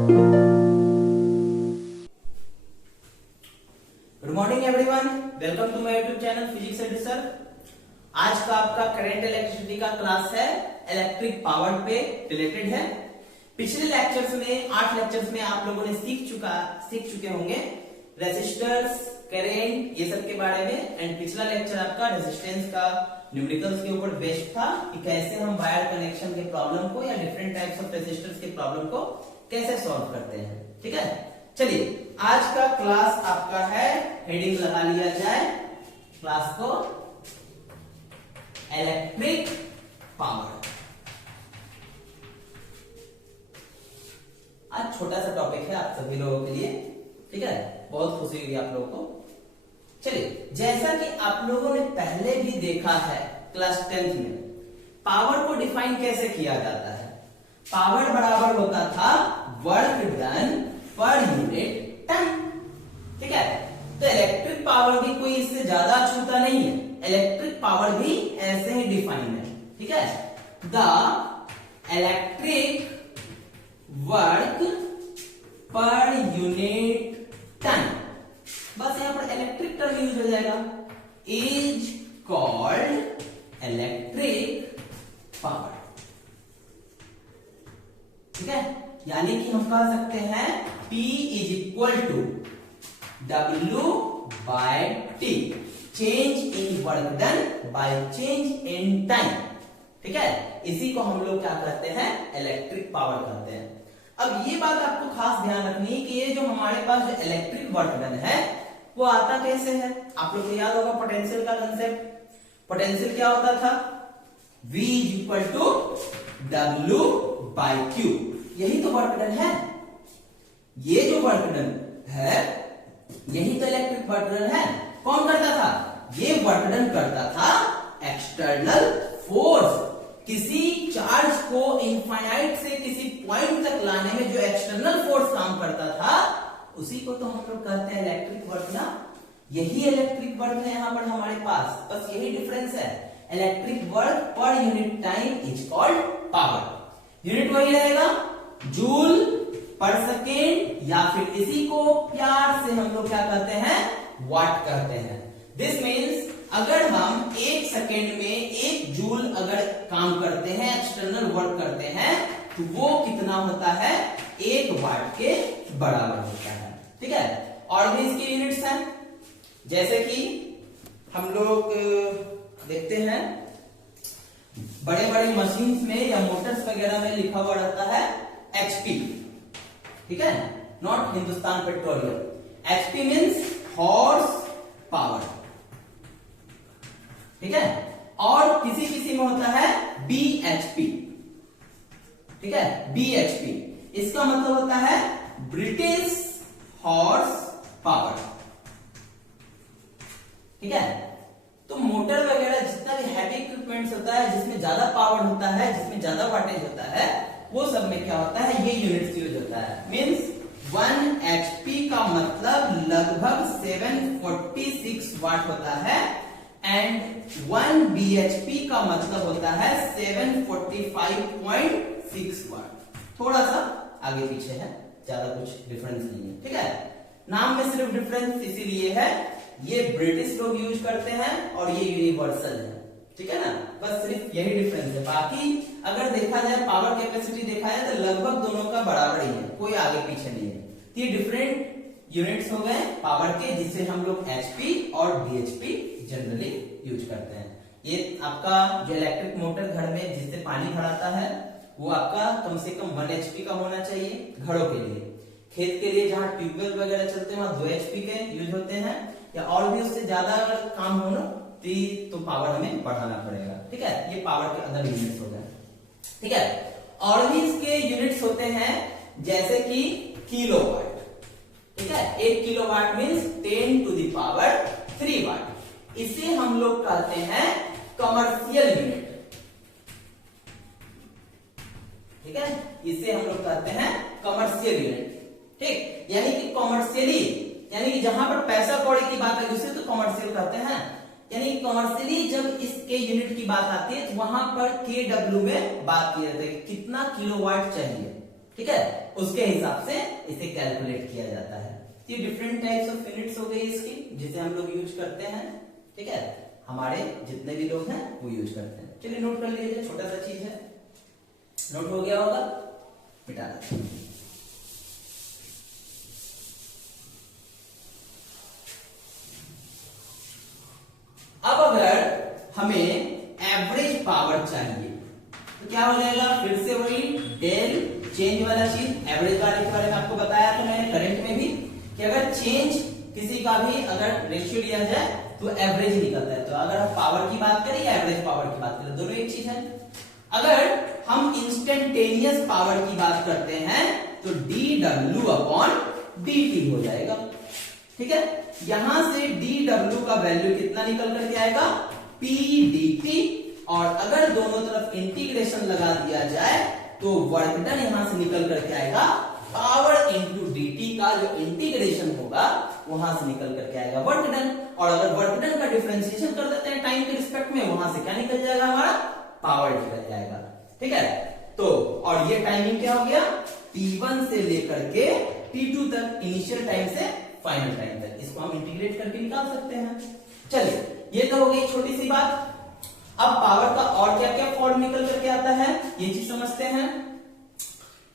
Good morning everyone, welcome to my YouTube channel physics and research. आज का आपका current electricity का class है, इलेक्ट्रिक पावर पे रिलेटेड है। पिछले लेक्चर्स में 8 लेक्चर्स में आप लोगों ने सीख चुके होंगे रेसिस्टर्स, करंट, ये सब के बारे में। एंड पिछला लेक्चर आपका रेजिस्टेंस का न्यूमेरिकल्स के ऊपर बेस्ड था कि कैसे हम वायर कनेक्शन के प्रॉब्लम को या डिफरेंट टाइप्स ऑफ रेसिस्टर्स के प्रॉब्लम को कैसे सॉल्व करते हैं। ठीक है, चलिए आज का क्लास आपका है, हेडिंग लगा लिया जाए क्लास को, इलेक्ट्रिक पावर। आज छोटा सा टॉपिक है आप सभी लोगों के लिए, ठीक है, बहुत खुशी हुई आप लोगों को। चलिए, जैसा कि आप लोगों ने पहले भी देखा है क्लास 10th में, पावर को डिफाइन कैसे किया जाता है। पावर बराबर होता था work done per unit time. ठीक है, तो इलेक्ट्रिक पावर भी कोई इससे ज्यादा छूता नहीं है, इलेक्ट्रिक पावर भी ऐसे ही डिफाइन है। ठीक है, the electric work per unit time, बस यहां पर इलेक्ट्रिक टर्म यूज हो जाएगा, इज कॉल्ड इलेक्ट्रिक पावर। ठीक है, यानी कि हम कह सकते हैं P is equal to W by T, change in work done by change in time. ठीक है, इसी को हम लोग क्या कहते हैं, इलेक्ट्रिक पावर कहते हैं। अब ये बात आपको खास ध्यान रखनी है कि ये जो हमारे पास जो इलेक्ट्रिक वर्क डन है वो आता कैसे है। आप लोग को याद होगा पोटेंशियल का कंसेप्ट। पोटेंशियल क्या होता था, V is equal to W by Q, यही तो वर्क डन है। ये जो वर्क डन है यही तो इलेक्ट्रिक वर्क डन है। कौन करता था, ये वर्क डन करता था एक्सटर्नल फोर्स। किसी चार्ज को इनफाइनाइट से किसी पॉइंट तक लाने में जो एक्सटर्नल फोर्स काम करता था उसी को तो हम लोग कहते हैं इलेक्ट्रिक वर्क ना। यही इलेक्ट्रिक वर्क है यहां पर हमारे पास, बस यही डिफरेंस है। Electric work per unit time is called power. Unit वही रहेगा, जूल पर सेकेंड, या फिर इसी को प्यार से हम लोग क्या कहते हैं, वाट कहते हैं। दिस मीन्स अगर हम 1 सेकेंड में 1 जूल अगर काम करते हैं, एक्सटर्नल वर्क करते हैं, तो वो कितना होता है, 1 वाट के बराबर होता है। ठीक है, और भी इसकी यूनिट्स हैं, जैसे कि हम लोग देखते हैं बड़े बड़े मशीन्स में या मोटर्स वगैरह में लिखा हुआ रहता है HP। ठीक है, not Hindustan petroleum. HP means horse power. ठीक है, और किसी किसी में होता है BHP। ठीक है, BHP इसका मतलब होता है ब्रिटिश हॉर्स पावर। ठीक है, तो मोटर वगैरह जितना भी हैवी इक्विपमेंट्स होता है, जिसमें ज्यादा पावर होता है, जिसमें ज्यादा वाटेज होता है, वो सब में क्या होता है, ये यूनिट्स यूज होता है। मींस 1 HP का मतलब लगभग 746 वाट होता है, एंड 1 BHP का मतलब होता है 745.6 वाट। थोड़ा सा आगे पीछे है, ज्यादा कुछ डिफरेंस नहीं है। ठीक है, नाम में सिर्फ डिफरेंस इसीलिए है, ये ब्रिटिश लोग यूज करते हैं और ये यूनिवर्सल है। ठीक है ना, बस सिर्फ यही डिफरेंस है। बाकी अगर देखा जाए पावर कैपेसिटी देखा जाए तो लगभग दोनों का बराबर ही है, कोई आगे पीछे नहीं है। ये डिफरेंट यूनिट्स हो गए पावर के, जिससे हम लोग HP और BHP जनरली यूज करते हैं। ये आपका जो इलेक्ट्रिक मोटर घर में जिससे पानी भराता है वो आपका कम से कम 1 HP का होना चाहिए घरों के लिए। खेत के लिए जहां ट्यूबवेल वगैरह चलते हैं वहां 2 HP के यूज होते हैं, या और भी उससे ज्यादा अगर काम हो ना तो पावर हमें बढ़ाना पड़ेगा। ठीक है, ये पावर के अदर यूनिट्स हो गए। ठीक है, और भी इसके यूनिट्स होते हैं जैसे कि किलोवाट। ठीक है, 1 kilowatt means 10 to the power 3 watt. इसे हम लोग कहते हैं कमर्शियल यूनिट। ठीक है, इसे हम लोग कहते हैं कमर्शियल यूनिट। ठीक, यानी कि कमर्शियली, यानी कि जहां पर पैसा कौड़ी की बात है उसे तो कमर्शियल कहते हैं। यानी कमर्शियली जब इसके यूनिट की बात आती है तो वहां पर KW में बात की जाती है, कितना किलोवाट चाहिए। ठीक है, उसके हिसाब से इसे कैलकुलेट किया जाता है। ये डिफरेंट टाइप्स ऑफ यूनिट्स हो गई इसकी, जिसे हम लोग यूज करते हैं। ठीक है, हमारे जितने भी लोग हैं वो यूज करते हैं। चलिए नोट कर लीजिए, छोटा सा चीज है, नोट हो गया होगा, मिटा देते हैं। अब अगर हमें एवरेज पावर चाहिए तो क्या हो जाएगा, फिर से वही डेल चेंज वाला चीज, एवरेज वाले के बारे में आपको बताया था मैंने करंट में भी कि अगर चेंज किसी का भी अगर रेशियो लिया जाए तो एवरेज निकलता है। तो अगर हम पावर की बात करें या एवरेज पावर की बात करें, दोनों एक चीज है। अगर हम इंस्टेंटेनियस पावर की बात करते हैं तो dw अपॉन dt हो जाएगा। ठीक है, यहां से dw का वैल्यू कितना निकल करके आएगा, p dt, और अगर दोनों तरफ इंटीग्रेशन लगा दिया जाए तो वर्क डन यहां से निकल करके आएगा पावर इंटू dt का जो इंटीग्रेशन होगा वहां से निकल करके आएगा वर्क डन। और अगर वर्क डन का डिफरेंशिएशन कर देते हैं टाइम के रिस्पेक्ट में, वहां से क्या निकल जाएगा, हमारा पावर निकल जाएगा। ठीक है, तो और ये टाइमिंग क्या हो गया, t1 से लेकर के t2 तक, इनिशियल टाइम से फाइनल टाइम तक, इसको हम इंटीग्रेट करके निकाल सकते हैं। चलिए, ये तो हो गई छोटी सी बात। अब पावर का और क्या क्या फॉर्म निकल करके आता है ये चीज समझते हैं।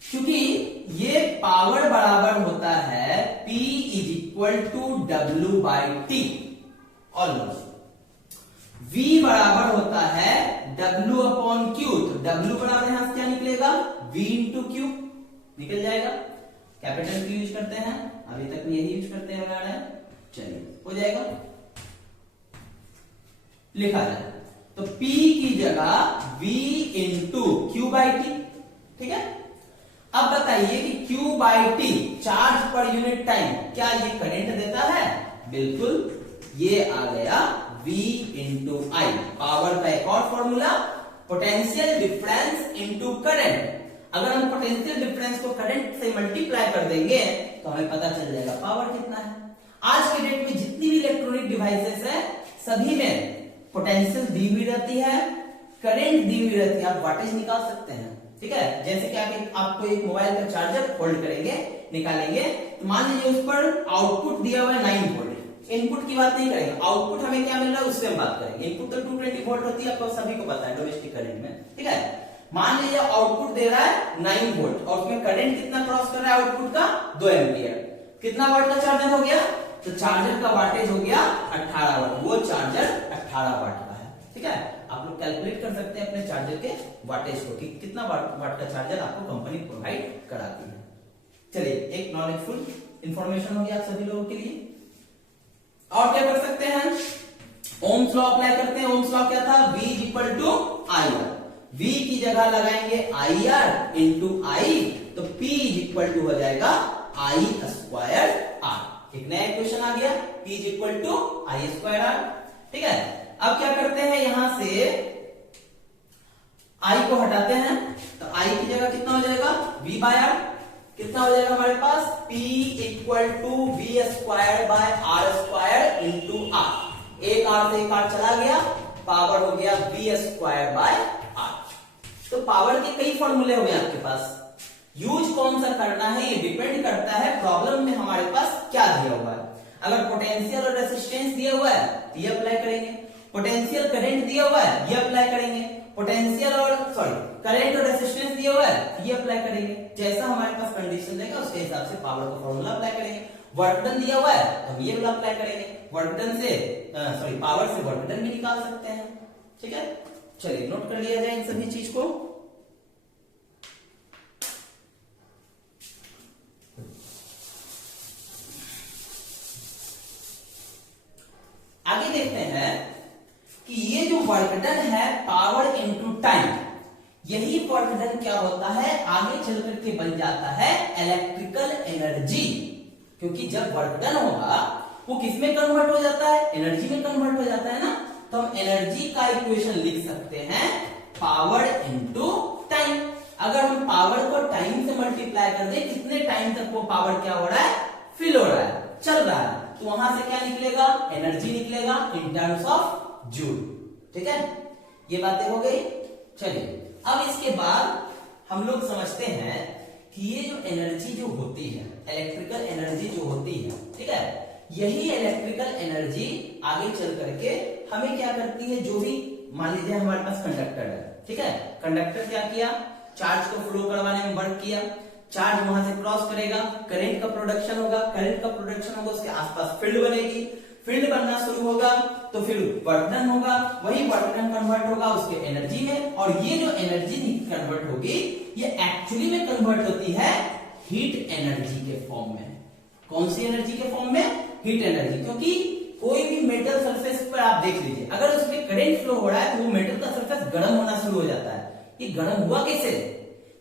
क्योंकि ये पावर बराबर होता है P is equal to W by T, almost V बराबर होता है W अपॉन Q, तो W बराबर यहां से क्या निकलेगा, V इंटू Q निकल जाएगा। कैपिटल Q यूज करते हैं, अभी तक यही यूज करते हैं। चलिए, हो जाएगा, लिखा जाए तो P की जगह V into Q by T. ठीक है, अब बताइए कि Q by T charge per unit time, क्या ये करंट देता है, बिल्कुल, ये आ गया V इंटू आई। पावर का एक और formula, potential difference into current. अगर हम पोटेंशियल डिफरेंस को करंट से मल्टीप्लाई कर देंगे तो हमें पता चल जाएगा पावर कितना है। आज के डेट में जितनी भी इलेक्ट्रॉनिक डिवाइसेस है सभी में पोटेंशियल दी हुई रहती है, करंट दी हुई रहती है, आप वाटेज निकाल सकते हैं। ठीक है, जैसे कि आपको एक मोबाइल का चार्जर होल्ड करेंगे, निकालेंगे, तो मान लीजिए उस पर आउटपुट दिया हुआ है 9 वोल्ट। इनपुट की बात नहीं करेंगे, आउटपुट हमें क्या मिल रहा है उससे हम बात करेंगे। इनपुट तो 220 वोल्ट होती है, आपको सभी को पता है डोमेस्टिक करंट में। ठीक है, मान लीजिए आउटपुट दे रहा है 9 वोल्ट और उसमें करंट कितना क्रॉस कर रहा है आउटपुट का, 2 एम्पियर। कितना वाट का चार्जर हो गया, तो चार्जर का वाटेज हो गया 18 वाट, वो चार्जर 18 वाट का है। ठीक है, आप लोग कैलकुलेट कर सकते हैं अपने चार्जर के वाटेज को कि कितना वाट का चार्जर आपको कंपनी प्रोवाइड कराती है। चलिए, एक नॉलेजफुल इंफॉर्मेशन हो गया आप सभी लोगों के लिए। और क्या कर सकते हैं, ओम्स लॉ अप्लाई करते हैं। ओम्स लॉ क्या था, V is equal to I R. V की जगह लगाएंगे आई आर इंटू आई, तो P इज इक्वल टू हो जाएगा आई स्क्वायर आर। एक नया इक्वेशन आ गया, P is equal to I square R. ठीक है, अब क्या करते हैं, यहां से I को हटाते हैं, तो I की जगह कितना हो जाएगा, V बाय आर। कितना हो जाएगा हमारे पास, P equal to V square by R square into R. एक आर से एक आर चला गया, पावर हो गया V स्क्वायर बाय आर। तो पावर के कई फॉर्मूले हो गए आपके पास, यूज कौन सा करना है ये डिपेंड करता है प्रॉब्लम में हमारे पास क्या दिया हुआ है। अगर पोटेंशियल और रेसिस्टेंस दिया हुआ है तो ये अप्लाई करेंगे, पोटेंशियल करंट दिया हुआ है ये अप्लाई करेंगे, पोटेंशियल और करंट और रेसिस्टेंस दिया हुआ है ये अप्लाई करेंगे। जैसा हमारे पास कंडीशन देगा उसके हिसाब से पावर का फॉर्मूला अप्लाई करेंगे। वर्क डन दिया हुआ है तो हम ये वाला अप्लाई करेंगे, वर्क डन से पावर से वर्क डन भी निकाल सकते हैं। ठीक है, चलिए नोट कर लिया जाए इन सभी चीज को। आगे देखते हैं कि ये जो वर्क डन है पावर इनटू टाइम, यही वर्क डन क्या होता है आगे चल करके बन जाता है इलेक्ट्रिकल एनर्जी। क्योंकि जब वर्क डन होगा वो किस में कन्वर्ट हो जाता है, एनर्जी में कन्वर्ट हो जाता है ना। तो हम एनर्जी का इक्वेशन लिख सकते हैं पावर इनटू टाइम। अगर हम पावर को टाइम से मल्टीप्लाई कर दें, कितने टाइम तक वो पावर क्या हो रहा है, फिल हो रहा है, चल रहा है, तो वहां से क्या निकलेगा, एनर्जी निकलेगा इन टर्म्स ऑफ जूल। ठीक है, ये बातें हो गई। चलिए अब इसके बाद हम लोग समझते हैं कि ये जो एनर्जी जो होती है, इलेक्ट्रिकल एनर्जी जो होती है, ठीक है, यही इलेक्ट्रिकल एनर्जी आगे चल करके हमें क्या करती है, जो भी मान लीजिए हमारे पास कंडक्टर है, ठीक है, कंडक्टर क्या किया, चार्ज को फ्लो करवाने में वर्क किया, चार्ज वहां से क्रॉस करेगा, करंट का प्रोडक्शन होगा, करंट का प्रोडक्शन होगा, उसके आसपास फील्ड बनेगी, फील्ड बनना शुरू होगा तो फिर वर्क डन होगा, वही वर्क डन कन्वर्ट होगा उसके एनर्जी में, और ये जो एनर्जी कन्वर्ट होगी ये एक्चुअली में कन्वर्ट होती है हीट एनर्जी के फॉर्म में। कौन सी एनर्जी के फॉर्म में? Heat energy. क्योंकि कोई भी मेटल सरफेस पर आप देख लीजिए, अगर उसमें करंट फ्लो हो रहा है तो वो मेटल का सरफेस गर्म होना शुरू हो जाता है। ये गर्म हुआ कैसे?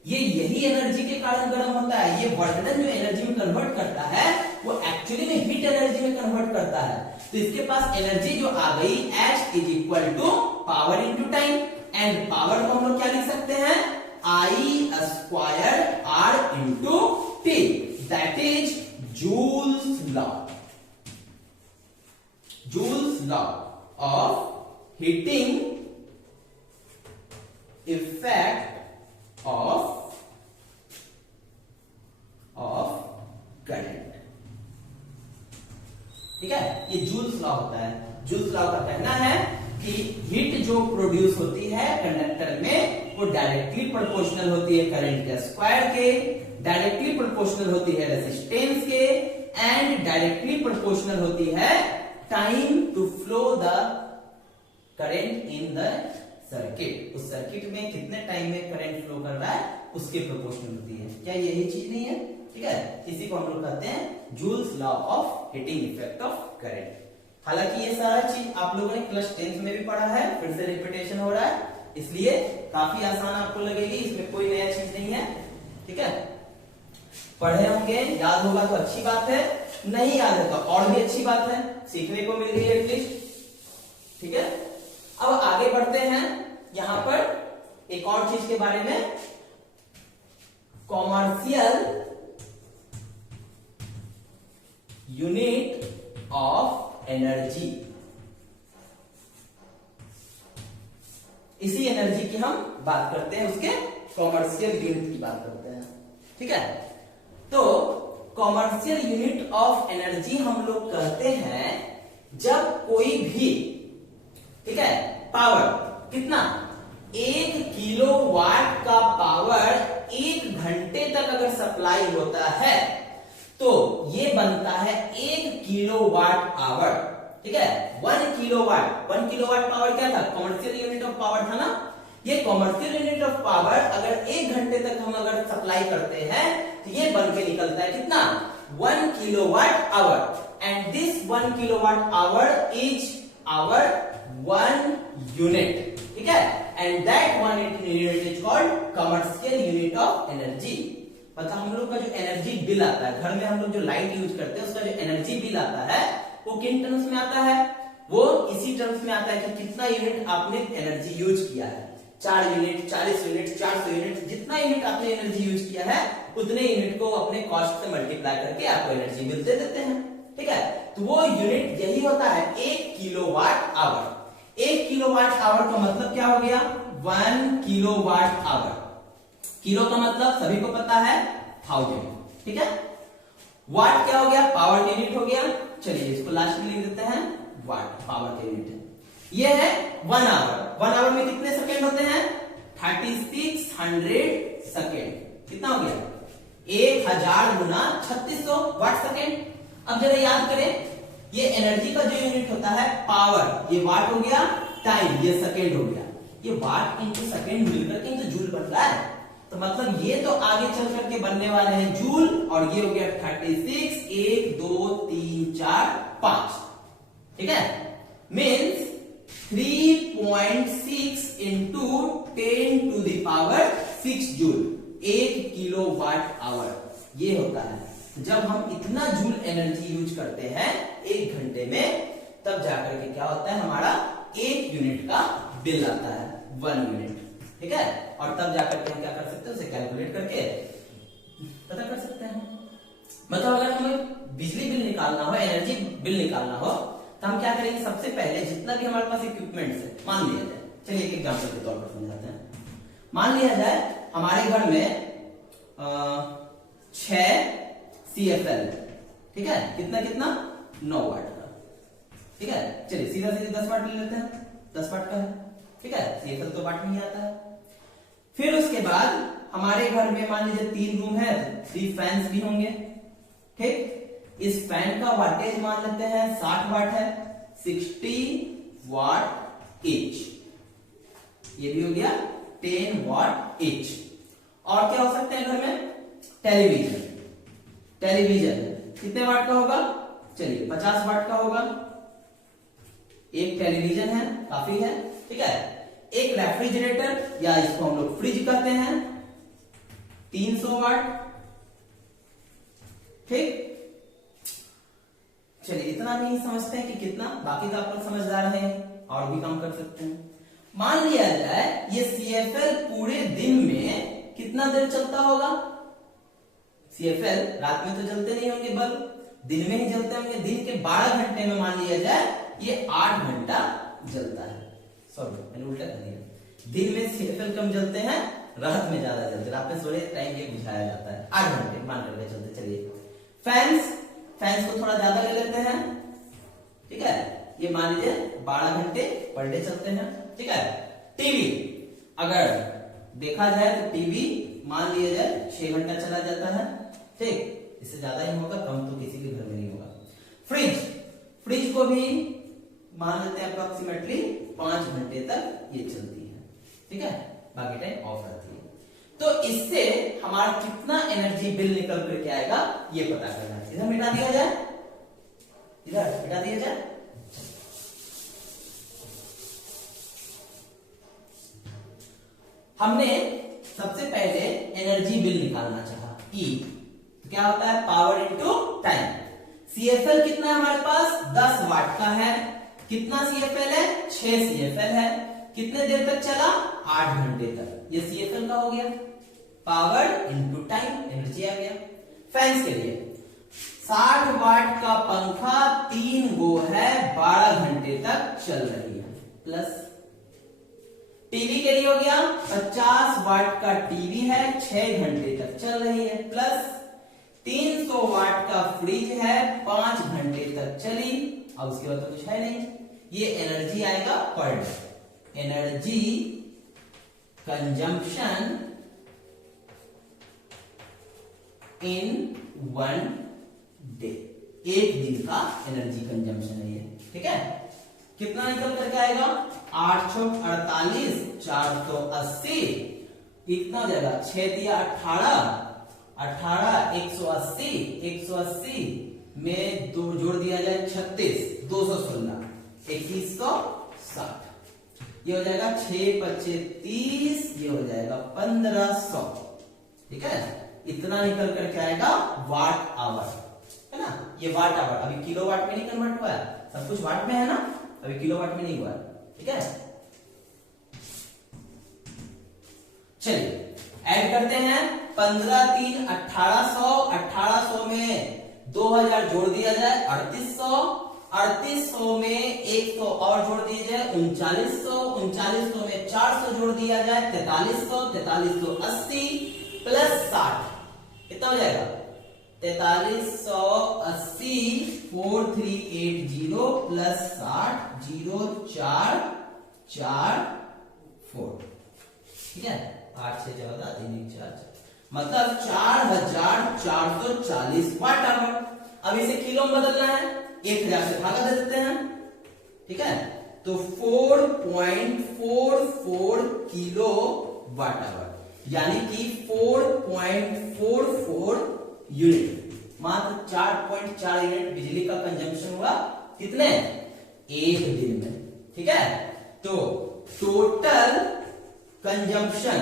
ये यही एनर्जी के कारण गर्म होता है। ये वर्क डन जो एनर्जी में कन्वर्ट करता है वो एक्चुअली में हीट एनर्जी में कन्वर्ट करता है। तो इसके पास एनर्जी जो आ गई H is equal to power into time, and power को हम लोग क्या लिख सकते हैं, I square R into T, that is joules law. Joules law of heating effect of current, ठीक है, ये जूल्स लॉ होता है। जूल्स लॉ का कहना है कि हीट जो प्रोड्यूस होती है कंडक्टर में वो डायरेक्टली प्रोपोर्शनल होती है करंट के स्क्वायर के, डायरेक्टली प्रोपोर्शनल होती है रेजिस्टेंस के, एंड डायरेक्टली प्रोपोर्शनल होती है time to flow the current in the circuit. उस सर्किट में कितने टाइम में करंट फ्लो कर रहा है उसके प्रोपोर्शनल होती है। क्या यही चीज नहीं है? ठीक है, इसी को हम लोग कहते हैं joules law of heating effect of current. हालांकि ये सारा चीज आप लोगों ने क्लास 10th में भी पढ़ा है, फिर से रिपीटेशन हो रहा है, इसलिए काफी आसान आपको लगेगी, इसमें कोई नया चीज नहीं है। ठीक है, पढ़े होंगे, याद होगा तो अच्छी बात है, नहीं याद है तो और भी अच्छी बात है, सीखने को मिल गई एटलीस्ट। ठीक है, अब आगे बढ़ते हैं। यहां पर एक और चीज के बारे में, कॉमर्शियल यूनिट ऑफ एनर्जी। इसी एनर्जी की हम बात करते हैं, उसके कॉमर्शियल यूनिट की बात करते हैं। ठीक है, तो कॉमर्शियल यूनिट ऑफ एनर्जी हम लोग कहते हैं जब कोई भी, ठीक है, पावर कितना, 1 किलोवाट का पावर 1 घंटे तक अगर सप्लाई होता है तो ये बनता है 1 किलोवाट आवर। ठीक है, 1 किलोवाट, 1 किलोवाट पावर क्या था, कॉमर्शियल यूनिट ऑफ पावर था ना। ये कॉमर्शियल यूनिट ऑफ पावर अगर 1 घंटे तक हम अगर सप्लाई करते हैं तो ये बन के निकलता है कितना, 1 kilowatt hour, and this 1 kilowatt hour is hour 1 unit. ठीक है, and that 1 unit is called commercial unit of energy. मतलब हम लोग का जो एनर्जी बिल आता है, घर में हम लोग जो लाइट यूज करते हैं उसका जो एनर्जी बिल आता है वो किन टर्म्स में आता है, वो इसी टर्म्स में आता है कि कितना यूनिट आपने एनर्जी यूज किया है। 4 यूनिट, 40 यूनिट, 400 यूनिट, जितना यूनिट आपने एनर्जी यूज किया है उतने यूनिट को अपने कॉस्ट से मल्टीप्लाई करके आपको एनर्जी बिल दे देते हैं। ठीक है, तो वो यूनिट यही होता है 1 किलोवाट आवर। 1 किलोवाट आवर का मतलब क्या हो गया, 1 किलोवाट आवर। किलो का मतलब सभी को पता है 1000। ठीक है, वाट क्या हो गया, पावर यूनिट हो गया। चलिए इसको लास्ट में लिख देते हैं, वाट पावर का यूनिट। ये है 1 आवर। 1 आवर में कितने सेकेंड होते हैं, 3600 सेकेंड। कितना हो गया, 1000 गुना 3600 वाट सेकेंड। अब जरा याद करें, ये एनर्जी का जो यूनिट होता है पावर, ये वाट हो गया, टाइम ये सेकेंड हो गया। ये वाट इंटू सेकेंड मिलकर के तो जूल बन रहा है, तो मतलब ये तो आगे चल करके बनने वाले हैं जूल, और ये हो गया 36, 1 2 3 4 5। ठीक है, means 3.6 into 10 to the power 6 joule, 1 kilowatt hour ये होता है। जब हम इतना जूल एनर्जी यूज करते हैं 1 घंटे में, तब जाकर के क्या होता है, हमारा 1 यूनिट का बिल आता है, 1 यूनिट। ठीक है, और तब जाकर के हम क्या कर सकते हैं, उसे कैलकुलेट करके पता कर सकते हैं। मतलब अगर हमें बिजली बिल निकालना हो, एनर्जी बिल निकालना हो, तो हम क्या करेंगे, सबसे पहले जितना भी हमारे पास इक्विपमेंट्स है, मान लिया जाए, चलिए एक एग्जांपल के तौर पर समझाते हैं। मान लिया जाए हमारे घर में CFL, ठीक है, कितना कितना 9 वाट का, ठीक है। चलिए सीधा सीधे 10 वाट ले लेते हैं, 10 वाट का है, ठीक है, CFL तो वाट में ही आता है। फिर उसके बाद हमारे घर में मान लीजिए 3 रूम है तो 3 फैंस भी होंगे, ठीक। इस फैन का वाटेज मान लेते हैं 60 वाट है, 60 वाट ईच, ये भी हो गया 10 वाट ईच। और क्या हो सकते हैं घर में, टेलीविजन, टेलीविजन कितने वाट का होगा, चलिए 50 वाट का होगा, एक टेलीविजन है, काफी है, ठीक है। एक रेफ्रिजरेटर या इसको हम लोग फ्रिज कहते हैं, 300 वाट, ठीक। चलिए इतना नहीं समझते हैं कि कितना, बाकी तो आप लोग समझदार हैं और भी काम कर सकते हैं। मान लिया जाए ये CFL पूरे दिन में कितना देर चलता होगा, CFL रात में तो जलते नहीं होंगे बल्ब, दिन में ही जलते होंगे, दिन के 12 घंटे में मान लिया जाए ये 8 घंटा जलता है, सॉरी मैंने उल्टा कर दिया, दिन में CFL कम जलते हैं, रात में ज्यादा जलते हैं, रात में सोने टाइम ये बुझाया जाता है, 8 घंटे मान करके चलते। चलिए फैंस को थोड़ा ज्यादा ले लेते हैं, ठीक है, ये मान लीजिए 12 घंटे पर डे चलते हैं, ठीक है। टीवी अगर देखा जाए तो टीवी मान लिया जाए 6 घंटा चला जाता है, ठीक, इससे ज्यादा ही होगा, कम तो किसी के घर में नहीं होगा। फ्रिज को भी मान लेते हैं अप्रोक्सीमेटली 5 घंटे तक ये चलती है, ठीक है, बाकी टाइम ऑफ रहती है। तो इससे हमारा कितना एनर्जी बिल निकल करके आएगा ये पता करना है। इधर मिटा दिया जाए, इधर मिटा दिया जाए, हमने सबसे पहले एनर्जी बिल निकालना चाहा, E, तो क्या होता है पावर इनटू टाइम। CFL कितना है हमारे पास, 10 वाट का है, कितना CFL है, 6 CFL है, कितने देर तक चला, 8 घंटे तक, ये CFL का हो गया, पावर इनटू टाइम, एनर्जी आ गया। फैंस के लिए 60 वाट का पंखा 3 गो है, 12 घंटे तक चल रही है, प्लस टीवी के लिए हो गया 50 वाट का टीवी है, 6 घंटे तक चल रही है, प्लस 300 वाट का फ्रिज है, 5 घंटे तक चली, अब उसके बाद तो कुछ है नहीं, ये एनर्जी आएगा per day, energy consumption in 1 day, एक दिन का एनर्जी कंजम्पशन है ये, ठीक है। कितना निकल करके आएगा, 8 × 48 480, कितना हो जाएगा, 6 दिया 18 180, 180 में 2 जोड़ दिया जाए 36, 216, 2160, ये हो जाएगा 6 × 5 30, ये हो जाएगा 1500, ठीक है। इतना निकल करके आएगा वाट आवर, है ना, ये वाट आवर, अभी किलोवाट में नहीं कन्वर्ट हुआ है, सब कुछ वाट में है ना, अभी किलोवाट में नहीं हुआ, ठीक है। चलिए ऐड करते हैं, 15 3 1800, 1800 में 2000 जोड़ दिया जाए 3800, 3800 में 100 और जोड़ दिया जाए 3900, 3900 में 400 जोड़ दिया जाए 4300, 4380 प्लस 60, कितना हो जाएगा 4380, 4380 प्लस 60 0444, ठीक है, 8 6 14 3 1 4, मतलब 4440 वाट आवर। अब इसे किलो में बदलना है, 1000 से भागा दे देते हैं, ठीक है, तो 4.44 किलो वाट आवर, यानी कि 4.44 यूनिट, मात्र 4.4 यूनिट बिजली का कंजम्पशन हुआ, कितने, एक दिन में, ठीक है। तो टोटल कंजम्पशन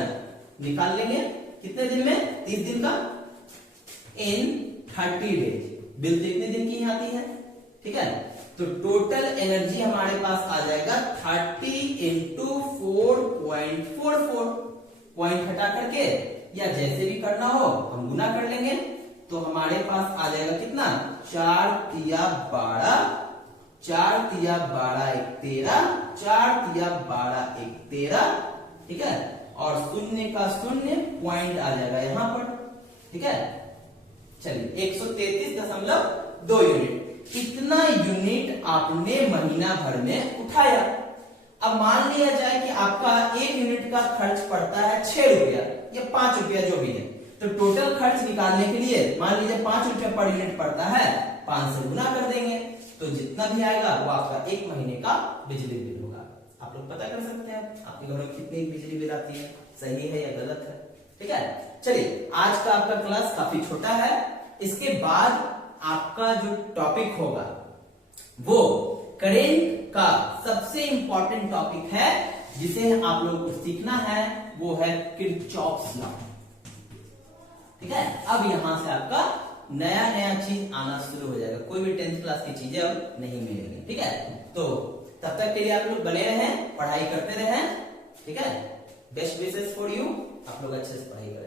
निकाल लेंगे कितने दिन में, 30 दिन का, इन 30 डेज, बिल तो इतने दिन की ही आती है, ठीक है। तो टोटल एनर्जी हमारे पास आ जाएगा 30 × 4.44, पॉइंट हटा करके या जैसे भी करना हो हम गुना कर लेंगे, तो हमारे पास आ जाएगा कितना, 4 तिया 12, 4 तिया 12 1 13, 4 तिया 12 1 13, ठीक है, और शून्य का शून्य पॉइंट आ जाएगा यहां पर, ठीक है, चलिए 133.2 यूनिट, इतना यूनिट आपने महीना भर में उठाया। अब मान लिया जाए कि आपका 1 यूनिट का खर्च पड़ता है 6 रुपया या 5 रुपया जो भी है, तो टोटल खर्च निकालने के लिए मान लीजिए 5 रुपया पर यूनिट पड़ता है, 5 से गुना कर देंगे तो जितना भी आएगा वो आपका 1 महीने का बिजली बिल होगा। आप लोग पता कर सकते हैं आपके घर में कितनी बिजली बिल आती है, सही है या गलत है। ठीक है, चलिए आज का आपका क्लास काफी छोटा है, इसके बाद आपका जो टॉपिक होगा वो करंट का सबसे इंपॉर्टेंट टॉपिक है, जिसे आप लोग को सीखना है, वो है किरचॉफ्स लॉ। ठीक है, अब यहां से आपका नया नया चीज आना शुरू हो जाएगा, कोई भी 10th क्लास की चीजें अब नहीं मिलेंगी। ठीक है, तो तब तक के लिए आप लोग बने रहें, पढ़ाई करते रहें। ठीक है, बेस्ट विशेस फॉर यू, आप लोग अच्छे से पढ़ाई करें।